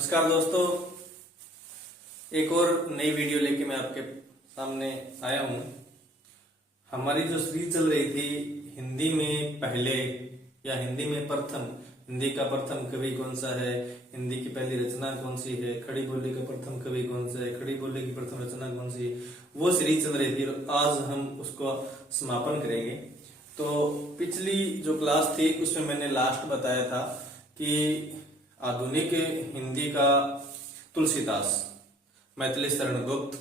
नमस्कार दोस्तों, एक और नई वीडियो लेके मैं आपके सामने आया हूँ। हमारी जो सीरीज चल रही थी हिंदी में पहले या हिंदी में प्रथम, हिंदी का प्रथम कवि कौन सा है, हिंदी की पहली रचना कौन सी है, खड़ी बोली का प्रथम कवि कौन सा है, खड़ी बोली की प्रथम रचना कौन सी है, वो सीरीज चल रही थी और आज हम उसको समापन करेंगे। तो पिछली जो क्लास थी उसमें मैंने लास्ट बताया था कि आधुनिक हिंदी का तुलसीदास, मैथिली शरण गुप्त,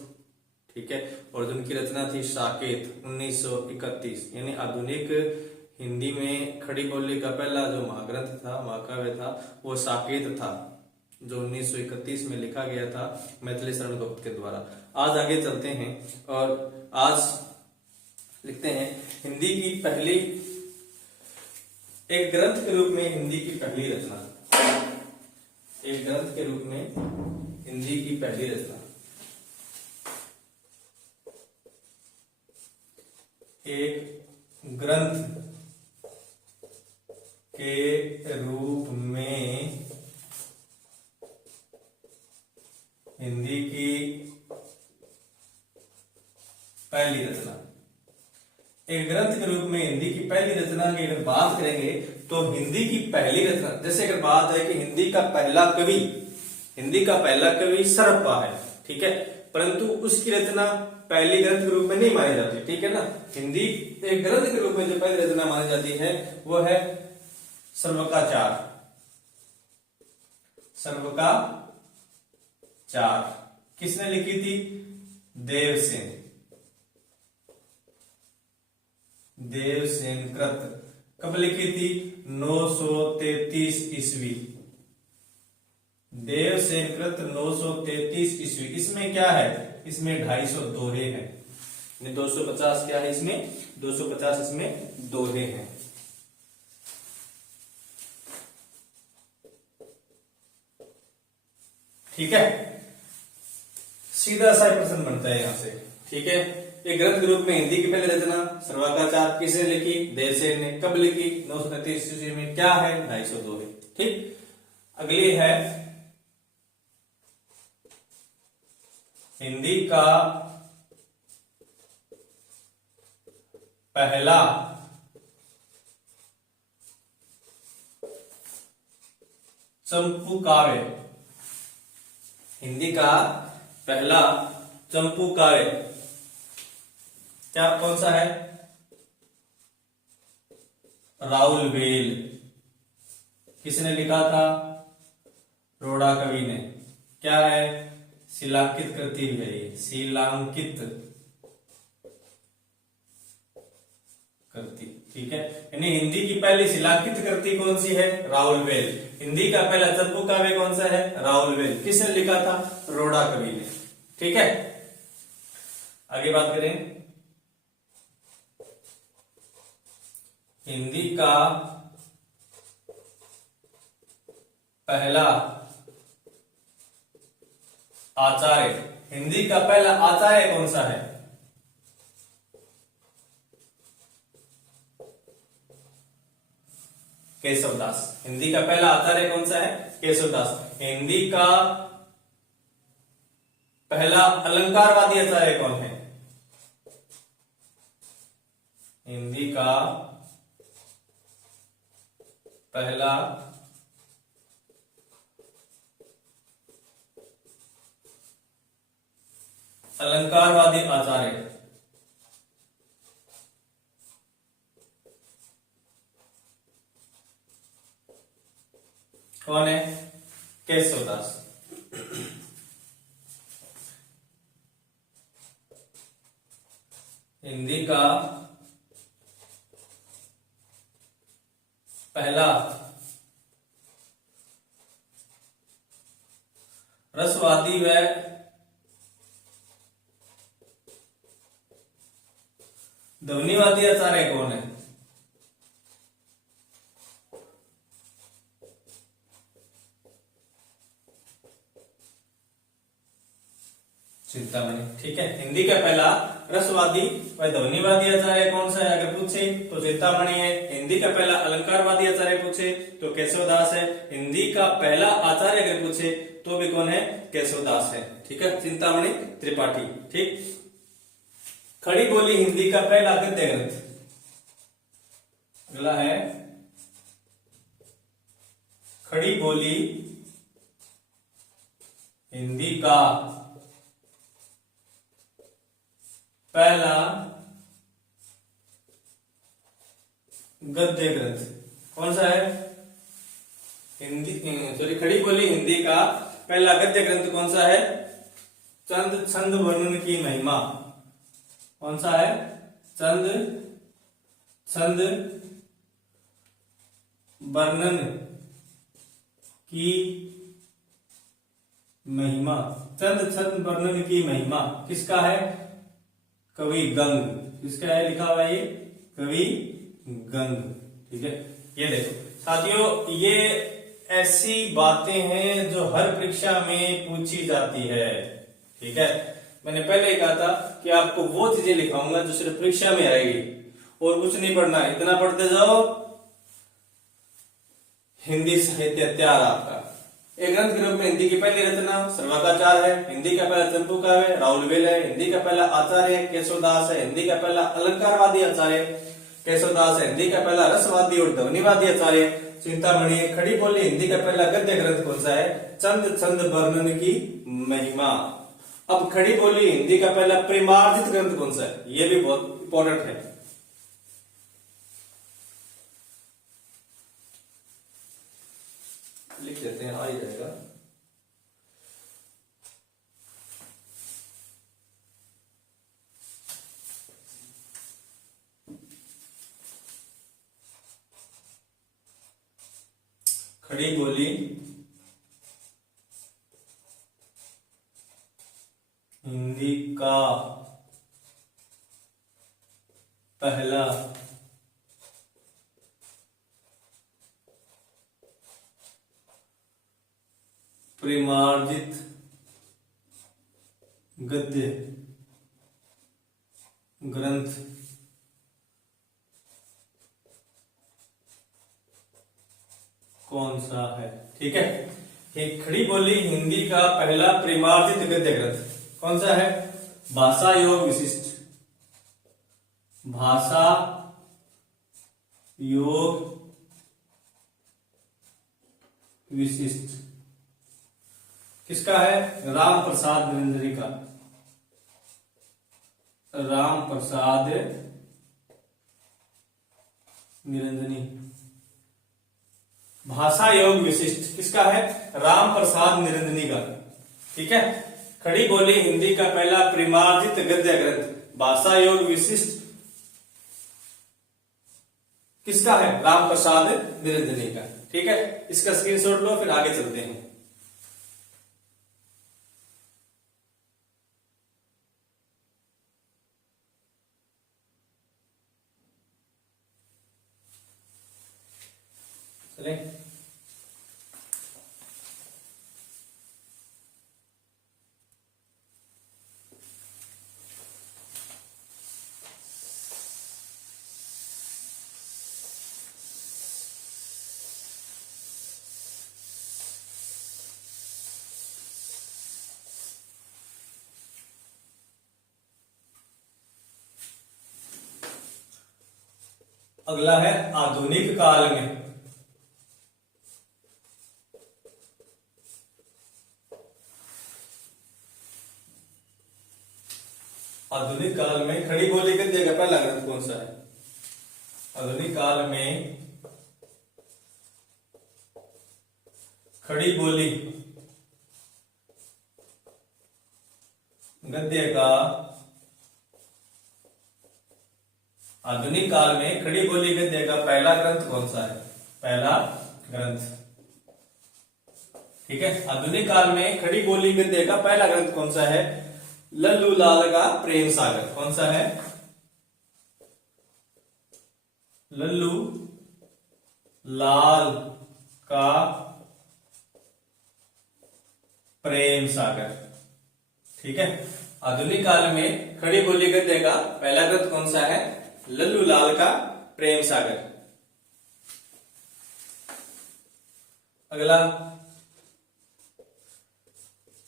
ठीक है, और जिनकी रचना थी साकेत 1931, यानी आधुनिक हिंदी में खड़ी बोली का पहला जो महाग्रंथ था, महाकाव्य था, वो साकेत था जो 1931 में लिखा गया था मैथिली शरण गुप्त के द्वारा। आज आगे चलते हैं और आज लिखते हैं हिंदी की पहली, एक ग्रंथ के रूप में हिंदी की पहली रचना, एक ग्रंथ के रूप में हिंदी की पहली रचना, एक ग्रंथ के रूप में हिंदी की पहली रचना, एक ग्रंथ के रूप में हिंदी की पहली रचना की अगर बात करेंगे तो हिंदी की पहली रचना, जैसे अगर बात है कि हिंदी का पहला कवि, हिंदी का पहला कवि सरप्पा है, ठीक है, परंतु उसकी रचना पहली ग्रंथ के रूप में नहीं मानी जाती, ठीक है ना। हिंदी एक ग्रंथ के रूप में जो पहली रचना मानी जाती है वो है सर्वकाचार, सर्वकाचार। किसने लिखी थी? देवसेन, देवसेन कृत। कब लिखी थी? 933 ईस्वी, देवसेन कृत 933 ईस्वी। इसमें क्या है? इसमें 250 दोहे हैं, 250 क्या है इसमें? 250 इसमें दोहे हैं। ठीक है, सीधा सा प्रश्न बनता है यहां से, ठीक है। एक ग्रंथ के रूप में हिंदी की पहली रचना सर्वकाचार किसने लिखी? देवसेन ने। कब लिखी? 933 ईस्वी में। क्या है? 250 दोहे। ठीक, अगली है हिंदी का पहला चंपू काव्य, हिंदी का पहला चंपू काव्य क्या, कौन सा है? राउल बेल। किसने लिखा था? रोड़ा कवि ने। क्या है? शिलांकित कृति है ये, शिलांकित कृति, ठीक है। यानी हिंदी की पहली शिलांकित कृति कौन सी है? राउल बेल। हिंदी का पहला चंपू काव्य कौन सा है? राउल बेल। किसने लिखा था? रोड़ा कवि ने, ठीक है। आगे बात करें हिंदी का पहला आचार्य, हिंदी का पहला आचार्य कौन सा है? केशवदास। हिंदी का पहला आचार्य कौन सा है? केशवदास। हिंदी का पहला अलंकारवादी आचार्य कौन है? हिंदी का पहला अलंकारवादी आचार्य कौन है? केशवदास। हिंदी का पहला रसवादी व ध्वनिवादी आचार्य कौन है? चिंतामणि, ठीक है। हिंदी का पहला रसवादी व ध्वनिवादी आचार्य कौन सा है अगर पूछे तो चिंतामणि है। हिंदी का पहला अलंकारवादी आचार्य पूछे तो केशवदास है। हिंदी का पहला आचार्य अगर पूछे तो भी कौन है? केशवदास है। ठीक है, चिंतामणि त्रिपाठी। ठीक, खड़ी बोली हिंदी का पहला गद्य ग्रंथ। अगला है खड़ी बोली हिंदी का पहला गद्य ग्रंथ कौन सा है? खड़ी बोली हिंदी का पहला गद्य ग्रंथ कौन सा है? चंद छंद वर्णन की महिमा। कौन सा है? चंद छंद वर्णन की महिमा। चंद छंद वर्णन की महिमा किसका है? कवि गंग। किसका है लिखा हुआ ये? कवि गंग। ठीक है, ये देखो साथियों, ये ऐसी बातें हैं जो हर परीक्षा में पूछी जाती है। ठीक है, मैंने पहले ही कहा था कि आपको वो चीजें लिखाऊंगा जो सिर्फ परीक्षा में आएगी और कुछ नहीं पढ़ना, इतना पढ़ते जाओ हिंदी साहित्य तैयार आपका। एक ग्रंथ के रूप में हिंदी की पहली रचना सर्वकाचार है, हिंदी का पहला चंपू काव्य है, राउलवेल है, हिंदी का पहला आचार्य है केशवदास है, हिंदी का पहला अलंकारवादी आचार्य केशवदास है, हिंदी का पहला रसवादी और ध्वनिवादी आचार्य चिंतामणि। खड़ी बोली हिंदी का पहला गद्य ग्रंथ कौन सा है? चंद छंद वर्णन की महिमा। अब खड़ी बोली हिंदी का पहला प्रेमार्जित ग्रंथ कौन सा है? ये भी बहुत इंपॉर्टेंट है। लिख देते हैं, आ ही जाएगा। खड़ी बोली हिंदी का पहला प्रेमार्जित गद्य ग्रंथ कौन सा है? ठीक है, खड़ी बोली हिंदी का पहला प्रेमार्जित गद्य ग्रंथ कौन सा है? भाषा योग विशिष्ट। भाषा योग विशिष्ट किसका है? राम प्रसाद निरंजनी का। राम प्रसाद निरंजनी। भाषा योग विशिष्ट किसका है? राम प्रसाद निरंजनी का। ठीक है, खड़ी बोली हिंदी का पहला प्रेमार्जित गद्य ग्रंथ भाषा योग विशिष्ट किसका है? राम प्रसाद निरंजनी का। ठीक है, इसका स्क्रीनशॉट लो, फिर आगे चलते हैं। चले, अगला है आधुनिक काल में। आधुनिक काल में खड़ी बोली गद्य का पहला ग्रंथ कौन सा है? आधुनिक काल में खड़ी बोली गद्य का आधुनिक काल में खड़ी बोली गद्य का पहला ग्रंथ कौन सा है? पहला ग्रंथ। ठीक है, आधुनिक काल में खड़ी बोली गद्य का पहला ग्रंथ कौन सा है? लल्लू लाल का प्रेम सागर। कौन सा है? लल्लू लाल का प्रेम सागर। ठीक है, आधुनिक काल में खड़ी बोली गद्य का पहला ग्रंथ कौन सा है? लल्लू लाल का प्रेम सागर। अगला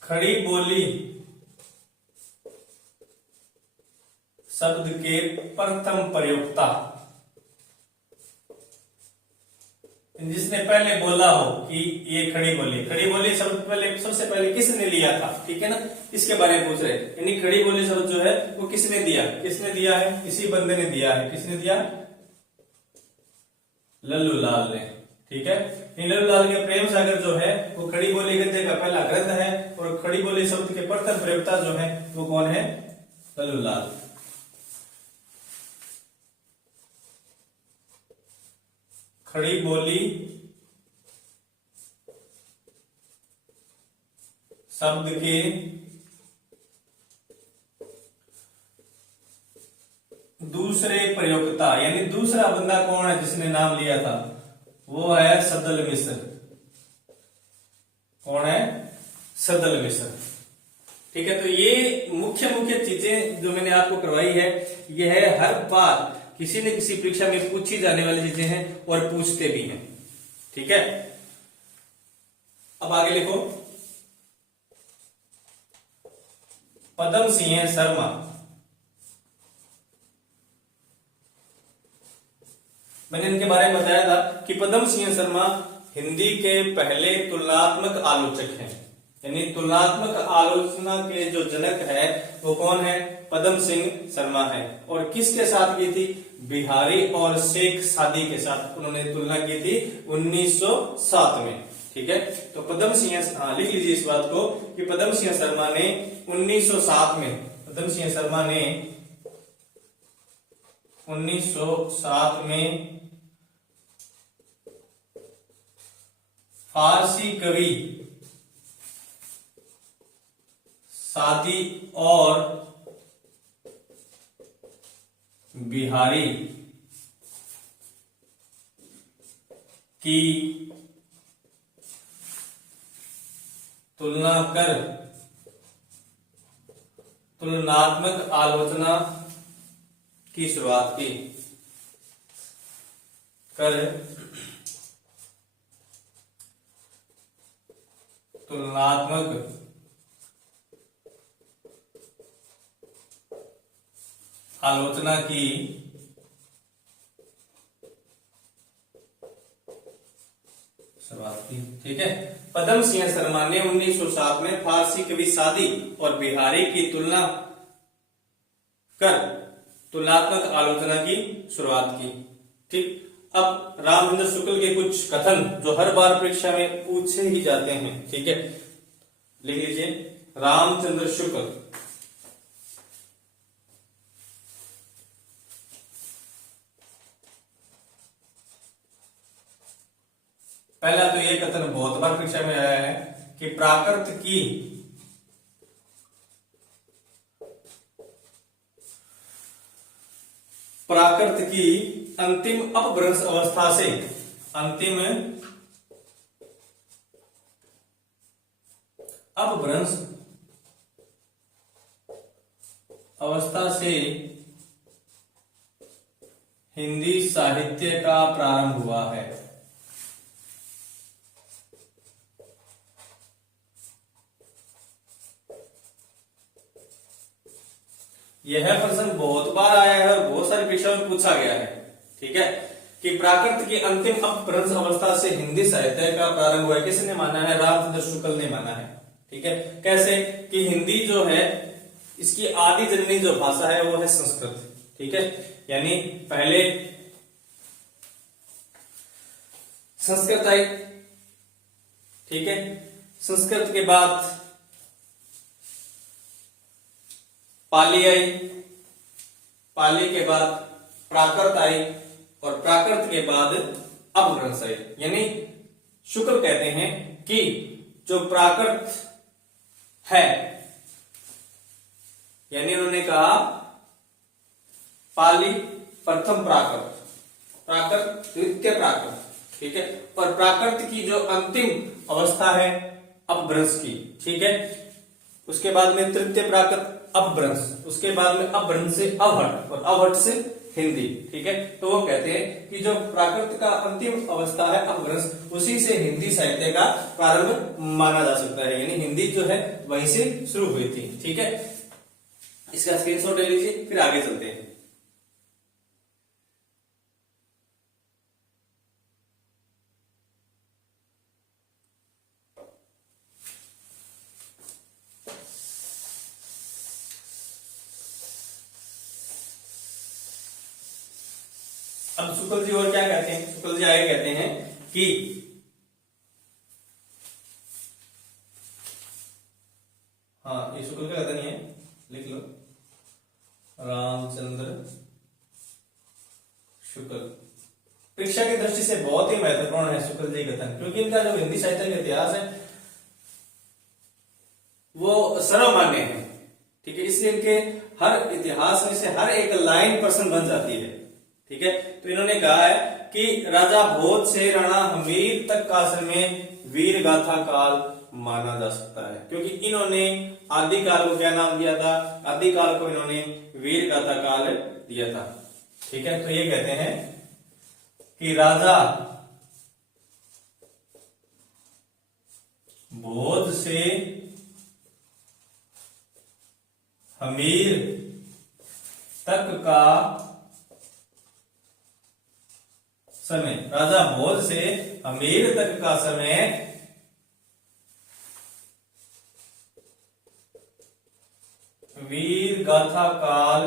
खड़ी बोली शब्द के प्रथम प्रयोक्ता, जिसने पहले बोला हो कि ये खड़ी बोली शब्द सबसे पहले किसने लिया था, ठीक है ना, इसके बारे में पूछ रहे। यानी खड़ी बोली शब्द जो है वो किसने दिया है, इसी बंदे ने दिया है। किसने दिया? लल्लू लाल ने, ठीक है। लल्लू लाल के प्रेम सागर जो है वो खड़ी बोली गद्य का पहला ग्रंथ है, और खड़ी बोली शब्द के प्रथम प्रयोक्ता जो है वो कौन है? लल्लू लाल। खड़ी बोली शब्द के दूसरे प्रयोक्ता, यानी दूसरा बंदा कौन है जिसने नाम लिया था? वो है सदल मिश्र। कौन है? सदल मिश्र, ठीक है। तो ये मुख्य चीजें जो मैंने आपको करवाई है, ये है हर बार किसी न किसी परीक्षा में पूछी जाने वाली चीजें हैं और पूछते भी हैं, ठीक है। अब आगे लिखो, पदम सिंह शर्मा। मैंने इनके बारे में बताया था कि पदम सिंह शर्मा हिंदी के पहले तुलनात्मक आलोचक हैं। यानी तुलनात्मक आलोचना के जो जनक है वो कौन है? पदम सिंह शर्मा है। और किसके साथ की थी? बिहारी और शेख सादी के साथ उन्होंने तुलना की थी 1907 में, ठीक है। तो पदम सिंह, लिख लीजिए इस बात को कि पदम सिंह शर्मा ने 1907 में फारसी कवि सादी और बिहारी की तुलना कर तुलनात्मक आलोचना की शुरुआत की। तुलनात्मक आलोचना की शुरुआत की, ठीक है। पदम सिंह शर्मा ने 1907 में फारसी कवि सादी और बिहारी की तुलना कर तुलनात्मक आलोचना की शुरुआत की, ठीक। अब रामचंद्र शुक्ल के कुछ कथन जो हर बार परीक्षा में पूछे ही जाते हैं, ठीक है, लिख लीजिए। रामचंद्र शुक्ल, पहला तो ये कथन बहुत बार परीक्षा में आया है कि प्राकृत की अंतिम अपभ्रंश अवस्था से हिंदी साहित्य का प्रारंभ हुआ है। यह प्रश्न बहुत बार आया है और बहुत सारी परीक्षाओं में पूछा गया है, ठीक है, कि प्राकृत की अंतिम अपभ्रंश अवस्था से हिंदी साहित्य का प्रारंभ हुआ है। किसने माना है? रामचंद्र शुक्ल ने माना है, ठीक है। कैसे? कि हिंदी जो है इसकी आदि जननी जो भाषा है वो है संस्कृत, ठीक है। यानी पहले संस्कृत आई, ठीक है, संस्कृत के बाद पाली आई, पाली के बाद प्राकृत आई, और प्राकृत के बाद अपभ्रंश आई। यानी शुक्ल कहते हैं कि जो प्राकृत है, यानी उन्होंने कहा पाली प्रथम प्राकृत, प्राकृत द्वितीय प्राकृत, ठीक है, और प्राकृत की जो अंतिम अवस्था है अपभ्रंश की, ठीक है, उसके बाद में तृतीय प्राकृत अपभ्रंश, उसके बाद में अपभ्रंश से अवहट और अवहट से हिंदी। ठीक है, तो वो कहते हैं कि जो प्राकृत का अंतिम अवस्था है अपभ्रंश, उसी से हिंदी साहित्य का प्रारंभ माना जा सकता है, यानी हिंदी जो है वहीं से शुरू हुई थी। ठीक है, इसका स्क्रीनशॉट ले लीजिए, फिर आगे चलते हैं। अब शुक्ल जी और क्या कहते हैं, शुक्ल जी आगे कहते हैं कि हाँ, ये शुक्ल का कथन ही है, लिख लो, रामचंद्र शुक्ल परीक्षा की दृष्टि से बहुत ही महत्वपूर्ण है शुक्ल जी कथन, क्योंकि इनका जो हिंदी साहित्य का इतिहास है वो सर्वमान्य है। ठीक है, इसलिए इनके हर इतिहास में से हर एक लाइन प्रश्न बन जाती है। ठीक है, तो इन्होंने कहा है कि राजा भोज से राणा हमीर तक का समय वीर गाथा काल माना जा सकता है, क्योंकि इन्होंने आदिकाल को क्या नाम दिया था, आदिकाल को इन्होंने वीर गाथा काल दिया था। ठीक है, तो ये कहते हैं कि राजा भोज से हमीर तक का समय, राजा भोज से हमीर तक का समय वीर गाथा काल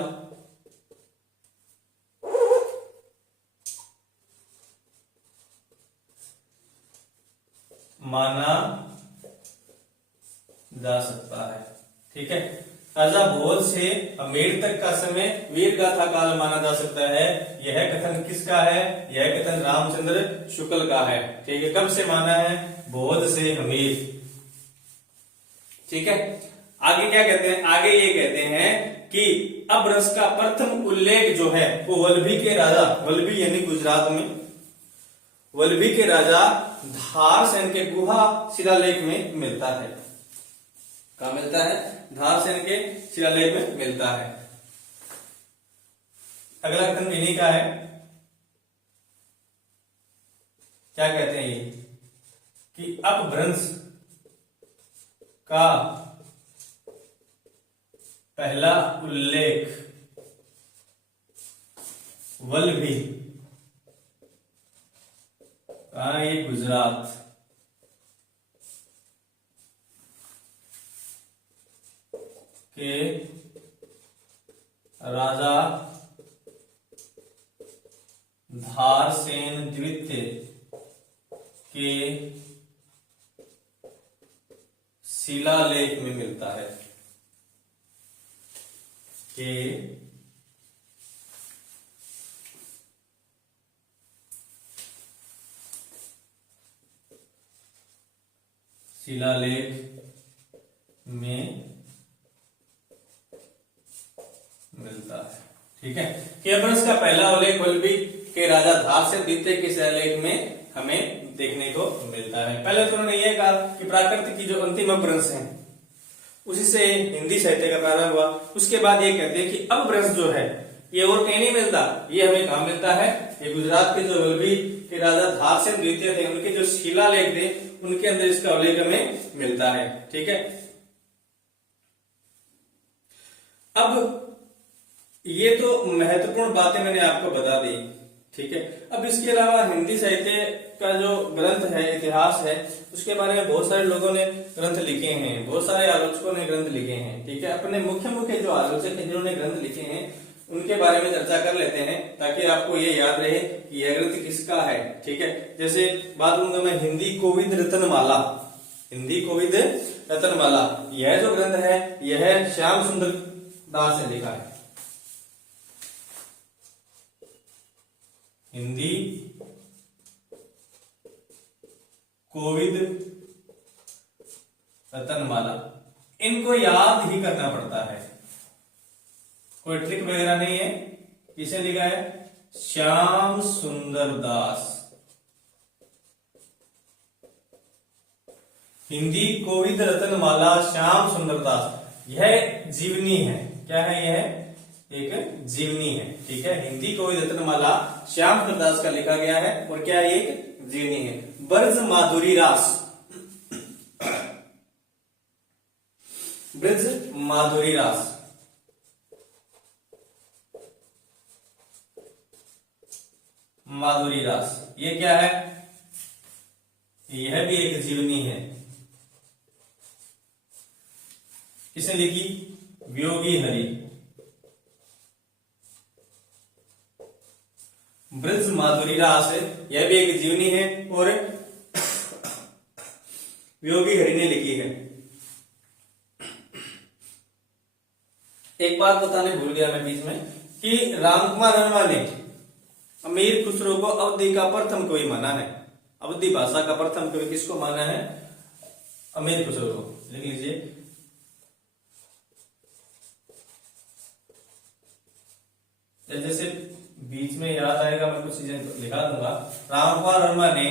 माना जा सकता है। ठीक है, राजा भोज से हमीर तक का समय वीर गाथा काल माना जा सकता है, यह कथन किसका है, यह कथन रामचंद्र शुक्ल का है। ठीक है, कब से माना है, भोज से हमीर। ठीक है, आगे क्या कहते हैं, आगे ये कहते हैं कि अपभ्रंश का प्रथम उल्लेख जो है वो वल्लभी के राजा, वल्लभी यानी गुजरात में, वल्लभी के राजा धारसेन के गुहा शिलालेख में मिलता है। कहा मिलता है, धारसेन के शिलालेख में मिलता है। अगला कथन इन्हीं का है, क्या कहते हैं ये कि अपभ्रंश का पहला उल्लेख वल्लभी, कहा ये गुजरात, के राजा धारसेन द्वितीय के शिलालेख में मिलता है, के शिलालेख में मिलता है। ठीक है, कि अपभ्रंश का पहला उल्लेख वल्लभी के राजा धारसेन द्वितीय के शिलालेख में हमें देखने को मिलता है। पहले तो उन्होंने यह कहा कि प्राकृत की जो अंतिम अपभ्रंश है उसी से हिंदी साहित्य का प्रारंभ हुआ। उसके बाद ये कहते हैं कि अपभ्रंश जो है ये और कहीं नहीं मिलता, ये हमें कहां मिलता है, ये गुजरात के जो वल्लभी के राजा धारसेन द्वितीय थे उनके जो शिलालेख थे उनके अंदर इसका उल्लेख हमें मिलता है। ठीक है, अब ये तो महत्वपूर्ण बातें मैंने आपको बता दी। ठीक है, अब इसके अलावा हिंदी साहित्य का जो ग्रंथ है, इतिहास है, उसके बारे में बहुत सारे लोगों ने ग्रंथ लिखे हैं, बहुत सारे आलोचकों ने ग्रंथ लिखे हैं। ठीक है, अपने मुख्य मुख्य जो आलोचक हैं जिन्होंने ग्रंथ लिखे हैं उनके बारे में चर्चा कर लेते हैं ताकि आपको ये याद रहे कि यह ग्रंथ किसका है। ठीक है, जैसे बात करूंगा मैं हिंदी कोविद रत्नमाला, हिंदी कोविद रत्नमाला, यह जो ग्रंथ है यह श्याम सुंदर दास ने लिखा है। हिंदी कोविद रत्नमाला, इनको याद ही करना पड़ता है, कोई ट्रिक वगैरह नहीं है। किसे लिखा है, श्याम सुंदर दास। हिंदी कोविद रत्नमाला श्याम सुंदर दास, यह जीवनी है। क्या है, यह एक जीवनी है। ठीक है, हिंदी कोई रत्नमाला श्याम प्रदास का लिखा गया है और क्या एक जीवनी है। ब्रज माधुरी रास, ब्रज माधुरी रास, माधुरी रास ये क्या है? यह भी एक जीवनी है। किसने लिखी? वियोगी हरि। ब्रज माधुरी रास यह भी एक जीवनी है और वियोगी हरि ने लिखी है। एक बात बताने भूल गया मैं बीच में कि रामकुमार वर्मा ने अमीर खुसरो को अवधी का प्रथम कवि माना है। अवधी भाषा का प्रथम कवि किसको माना है? अमीर खुसरो को। लिख लीजिए। जैसे बीच में याद आएगा मैं कुछ चीजें लिखा दूंगा। रामकुमार वर्मा ने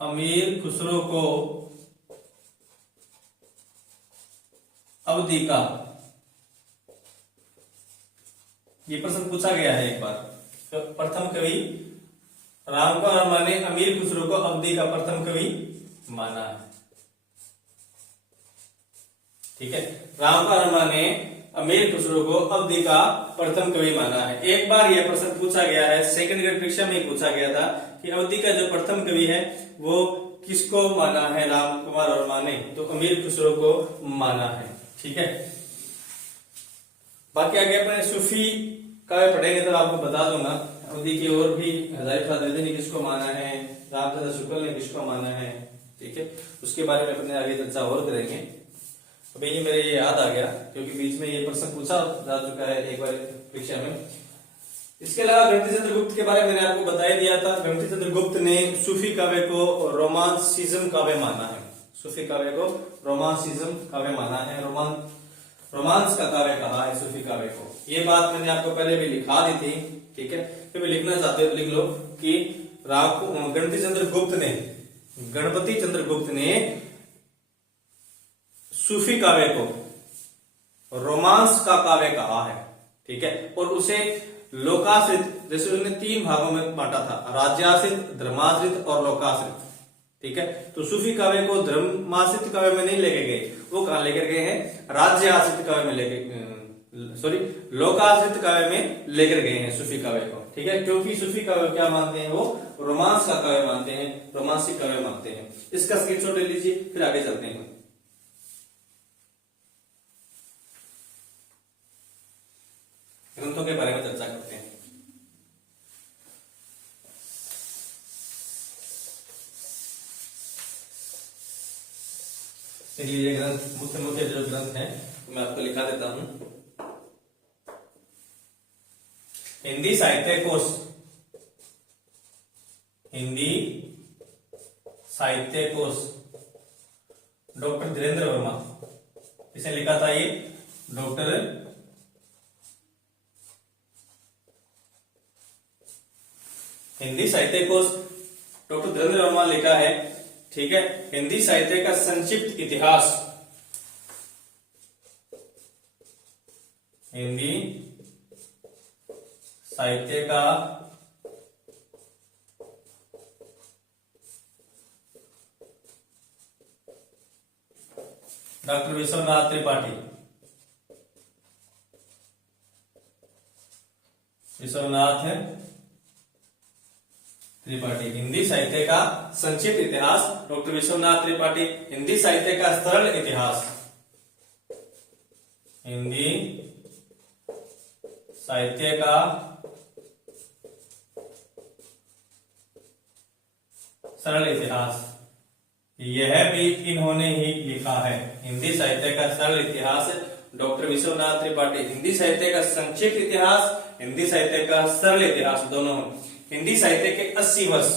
अमीर खुसरो को अवधी का, ये प्रश्न पूछा गया है एक बार। तो प्रथम कवि रामकुमार वर्मा ने अमीर खुसरो को अवधी का प्रथम कवि माना है। ठीक है, रामकुमार वर्मा ने अमीर खुसरो को अवधी का प्रथम कवि माना है। एक बार यह प्रश्न पूछा गया है, सेकंड ग्रेड परीक्षा में पूछा गया था कि अवधी का जो प्रथम कवि है वो किसको माना है रामकुमार वर्मा ने? तो अमीर खुसरो को माना है। ठीक है, बाकी आगे अपने सूफी काव्य पढ़ेंगे तो आपको बता दूंगा। अवधी की और भी हजारी प्रसाद ने किसको माना है, रामचंद्र शुक्ल ने किसको माना है। ठीक है, उसके बारे में अपने आगे चर्चा और करेंगे। अभी ये मेरे याद आ गया क्योंकि बीच में ये प्रश्न पूछा जा चुका है एक बार परीक्षा में। इसके अलावा गणपति चंद्र गुप्त के बारे में मैंने आपको बता ही दिया था। गणपति चंद्र गुप्त ने सूफी काव्य को रोमांसिज्म काव्य माना है। सूफी काव्य को रोमांसिज्म काव्य माना है। रोमांस का काव्य कहा है सूफी काव्य को। ये बात मैंने आपको पहले भी लिखा दी थी। ठीक है, फिर भी लिखना चाहते हो लिख लो कि गणपति चंद्र गुप्त ने सूफी काव्य को रोमांस का काव्य कहा है। ठीक है, और उसे लोकाश्रित, जैसे उसने 3 भागों में बांटा था, राज्याश्रित, धर्माश्रित और लोकाश्रित। ठीक है, तो सूफी काव्य को धर्माश्रित काव्य में नहीं लेके गए, वो कहां लेकर गए हैं? राज्य आश्रित काव्य में लेकर, लोकाश्रित काव्य में लेकर गए हैं सूफी काव्य को। ठीक है, क्योंकि सूफी काव्य क्या मानते हैं? वो रोमांस का काव्य मानते हैं, रोमांसिक काव्य मानते हैं। इसका स्क्रीनशॉट ले लीजिए, फिर आगे चलते हैं। ग्रंथों के बारे में चर्चा करते हैं। ये ग्रंथ मुख्य मुख्य जो ग्रंथ हैं मैं आपको लिखा देता हूं। हिंदी साहित्य कोश, हिंदी साहित्य कोश डॉक्टर धीरेन्द्र वर्मा। किसने लिखा था? ये डॉक्टर हिंदी साहित्य कोश डॉक्टर धीरेन्द्र वर्मा लिखा है। ठीक है, हिंदी साहित्य का संक्षिप्त इतिहास, हिंदी साहित्य का डॉक्टर विश्वनाथ त्रिपाठी, विश्वनाथ त्रिपाठी। हिंदी साहित्य का संक्षिप्त इतिहास डॉक्टर विश्वनाथ त्रिपाठी। हिंदी साहित्य का सरल इतिहास, हिंदी साहित्य का सरल इतिहास, यह भी इन्होंने ही लिखा है। हिंदी साहित्य का सरल इतिहास डॉक्टर विश्वनाथ त्रिपाठी। हिंदी साहित्य का संक्षिप्त इतिहास, हिंदी साहित्य का सरल इतिहास, दोनों। हिंदी साहित्य के 80 वर्ष,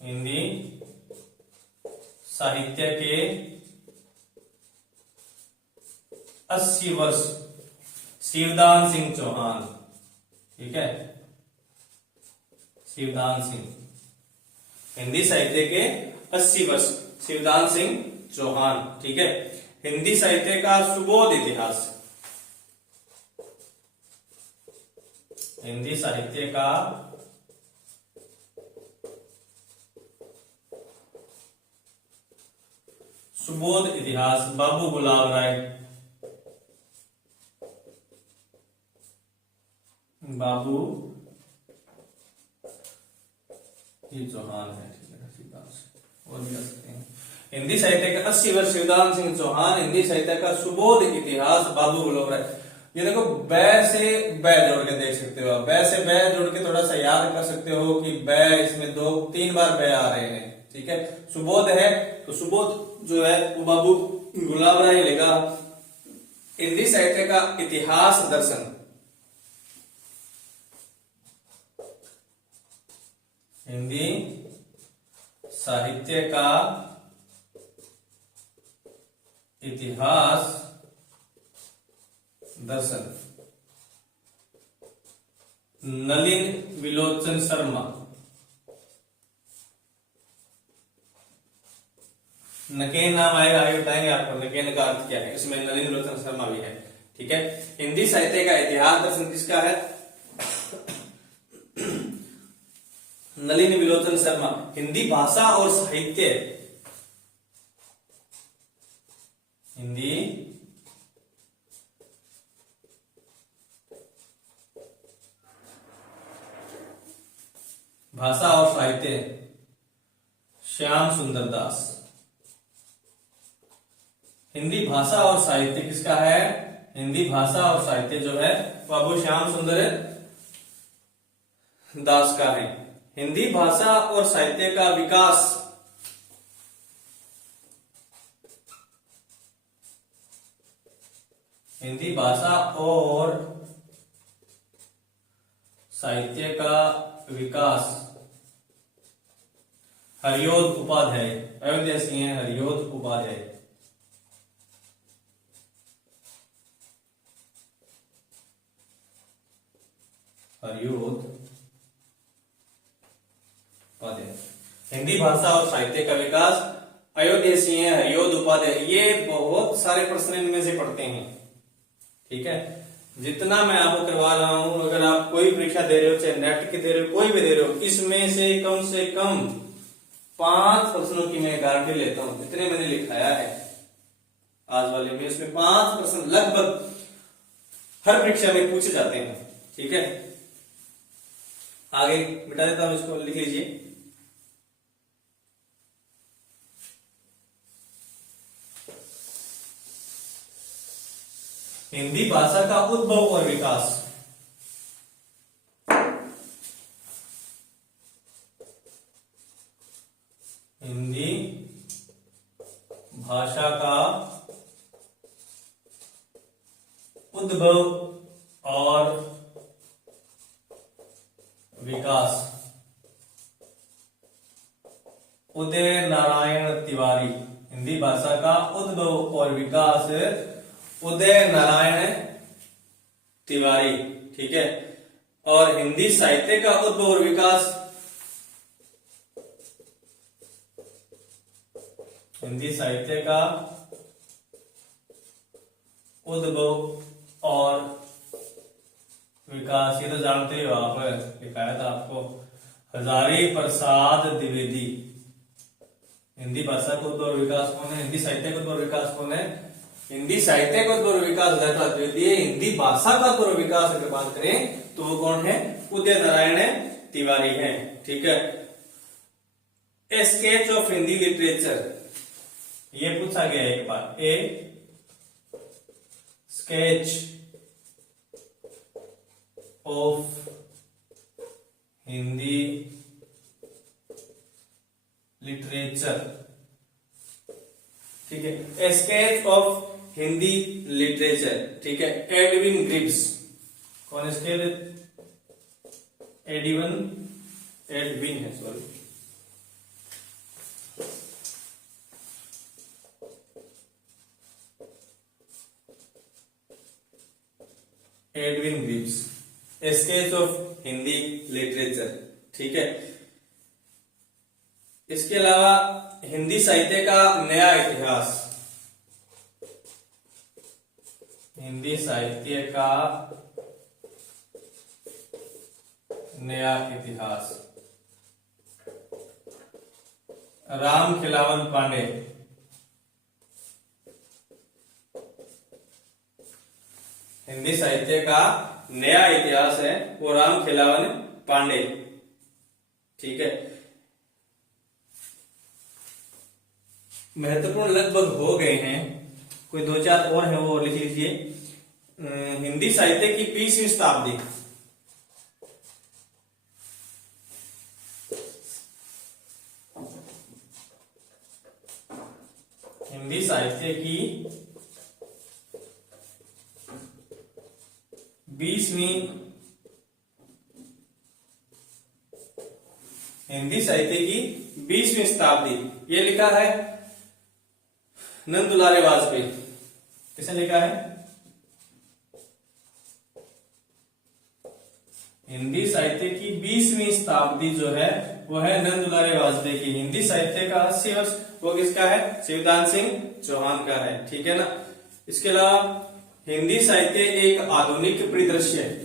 हिंदी साहित्य के 80 वर्ष, शिवदान सिंह चौहान। ठीक है, शिवदान सिंह। हिंदी साहित्य के 80 वर्ष शिवदान सिंह चौहान। ठीक है। हिंदी साहित्य का सुबोध इतिहास, हिंदी साहित्य का सुबोध इतिहास बाबू गुलाब राय, बाबू ये चौहान है। ठीक है, और भी आ सकते हैं। हिंदी साहित्य का 80 वर्ष शिवदान सिंह चौहान, हिंदी साहित्य का सुबोध इतिहास बाबू गुलाब राय। ये देखो बै से बै जोड़ के देख सकते हो, बै से बै जोड़ के थोड़ा सा याद कर सकते हो कि बै इसमें 2-3 बार बै आ रहे हैं। ठीक है। सुबोध है तो सुबोध जो है वो बाबू गुलाब राय लिखा। हिंदी साहित्य का इतिहास दर्शन, हिंदी साहित्य का इतिहास दर्शन, नलिन विलोचन शर्मा। नकेन नाम आएगा, आगे बताएंगे आपको नकेन का अर्थ क्या है। इसमें नलिन विलोचन शर्मा भी है। ठीक है। हिंदी साहित्य का इतिहास दर्शन किसका है? नलिन विलोचन शर्मा। हिंदी भाषा और साहित्य, हिंदी भाषा और साहित्य श्याम सुंदर दास। हिंदी भाषा और साहित्य किसका है? हिंदी भाषा और साहित्य जो है बाबू श्याम सुंदर दास का है। हिंदी भाषा और साहित्य का विकास हिंदी भाषा और साहित्य का विकास हरियोध उपाध्याय, अयोध्या सिंह है हरियोध उपाध्याय। हरियोध उपाध्याय। हिंदी भाषा और साहित्य का विकास अयोध्या सिंह है हरियोध उपाध्याय। ये बहुत सारे प्रश्न इनमें से पढ़ते हैं। ठीक है। जितना मैं आपको करवा रहा हूं, अगर आप कोई परीक्षा दे रहे हो, चाहे नेट की दे रहे हो, कोई भी दे रहे हो, इसमें से कम 5 प्रश्नों की मैं गारंटी लेता हूं। जितने मैंने लिखाया है आज वाले में, इसमें 5 प्रश्न लगभग हर परीक्षा में पूछे जाते हैं। ठीक है। आगे मिटा देता हूं, इसको लिख लीजिए। हिंदी भाषा का उद्भव और विकास, हिंदी भाषा का उद्भव और विकास उदय नारायण तिवारी। हिंदी भाषा का उद्भव और विकास उदय नारायण तिवारी। ठीक है। और हिंदी साहित्य का उद्भव और विकास, हिंदी साहित्य का उद्भव और विकास, ये तो जानते हो आप, लिखाया था आपको हजारी प्रसाद द्विवेदी। हिंदी भाषा का उद्भव और विकास कौन है? हिंदी साहित्य का उद्भव और विकास कौन है? हिंदी साहित्य का उद्भव और विकास हजारी प्रसाद द्विवेदी है। हिंदी भाषा का उद्भव और विकास अगर बात करें तो वो कौन है? उदय नारायण तिवारी है। ठीक है। A sketch of Hindi literature, ये पूछा गया एक बार। A sketch of Hindi literature. ठीक है। A sketch of Hindi literature. ठीक है। Edwin Greaves. कौन इसके? एडविन है, sorry. Edwin Greaves, sketch of Hindi literature. ठीक है। इसके अलावा हिंदी साहित्य का नया इतिहास, हिंदी साहित्य का नया इतिहास, राम खिलावन पांडे। हिंदी साहित्य का नया इतिहास है वो राम खिलावन पांडे। ठीक है, महत्वपूर्ण लगभग हो गए हैं, कोई 2-4 और हैं वो लिख लीजिए। हिंदी साहित्य की 20वीं शताब्दी, हिंदी साहित्य की 20वीं, हिंदी साहित्य की 20वीं शताब्दी, ये लिखा है नंद दुलारे वाजपेयी। किसने लिखा है? हिंदी साहित्य की 20वीं शताब्दी जो है वो है नंद दुलारे वाजपेयी की। हिंदी साहित्य का 80 वर्ष वो किसका है? शिवदान सिंह चौहान का है। ठीक है ना। इसके अलावा हिंदी साहित्य एक आधुनिक परिदृश्य है,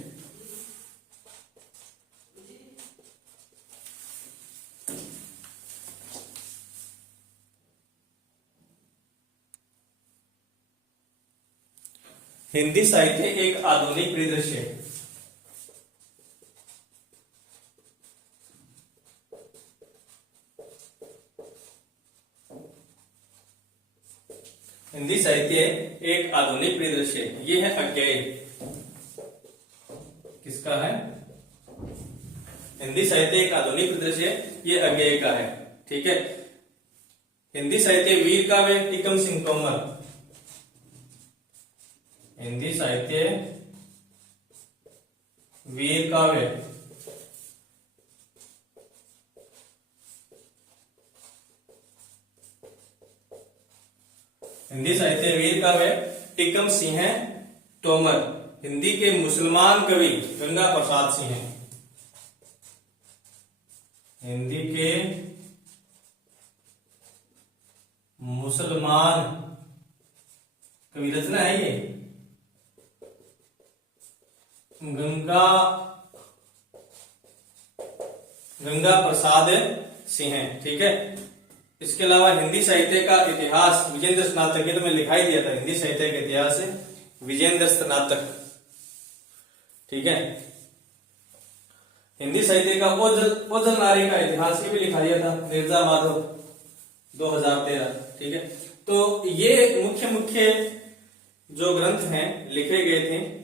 हिंदी साहित्य एक आधुनिक परिदृश्य है। हिंदी साहित्य एक आधुनिक परिदृश्य, ये है अज्ञेय। किसका है? हिंदी साहित्य एक आधुनिक परिदृश्य, ये अज्ञेय का है। ठीक है। हिंदी साहित्य वीर काव्य टीकम सिंह तोमर। हिंदी साहित्य वीर काव्य हिंदी साहित्य वीर काव्य टीकम सिंह तोमर। हिंदी के मुसलमान कवि गंगा प्रसाद सिंह हैं। हिंदी के मुसलमान कवि रचना है ये गंगा प्रसाद सिंह है। ठीक है। इसके अलावा हिंदी साहित्य का इतिहास विजेंद्र स्नातक, ये तो मैं लिखा ही दिया था। हिंदी साहित्य का इतिहास विजेंद्र स्नातक। ठीक है। हिंदी साहित्य का ओझल नारी का इतिहास ये भी लिखा दिया था, मिर्जा माधव 2013। ठीक है। तो ये मुख्य जो ग्रंथ हैं लिखे गए थे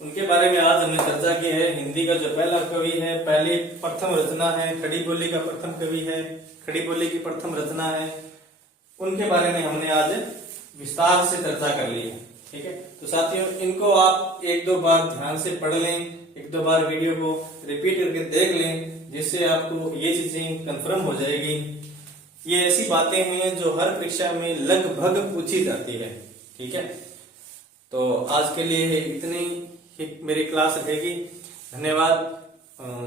उनके बारे में आज हमने चर्चा की है। हिंदी का जो पहला कवि है, पहली प्रथम रचना है, खड़ी बोली का प्रथम कवि है, खड़ी बोली की प्रथम रचना है, उनके बारे में हमने आज विस्तार से चर्चा कर ली है। ठीक है। तो साथियों, इनको आप 1-2 बार ध्यान से पढ़ लें, 1-2 बार वीडियो को रिपीट करके देख लें, जिससे आपको ये चीजें कंफर्म हो जाएगी। ये ऐसी बातें हैं जो हर परीक्षा में लगभग पूछी जाती है। ठीक है। तो आज के लिए इतनी मेरी क्लास रहेगी। धन्यवाद।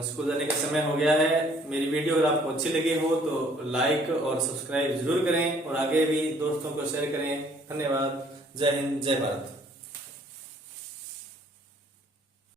स्कूल जाने का समय हो गया है। मेरी वीडियो अगर आपको अच्छी लगी हो तो लाइक और सब्सक्राइब जरूर करें और आगे भी दोस्तों को शेयर करें। धन्यवाद। जय हिंद, जय भारत।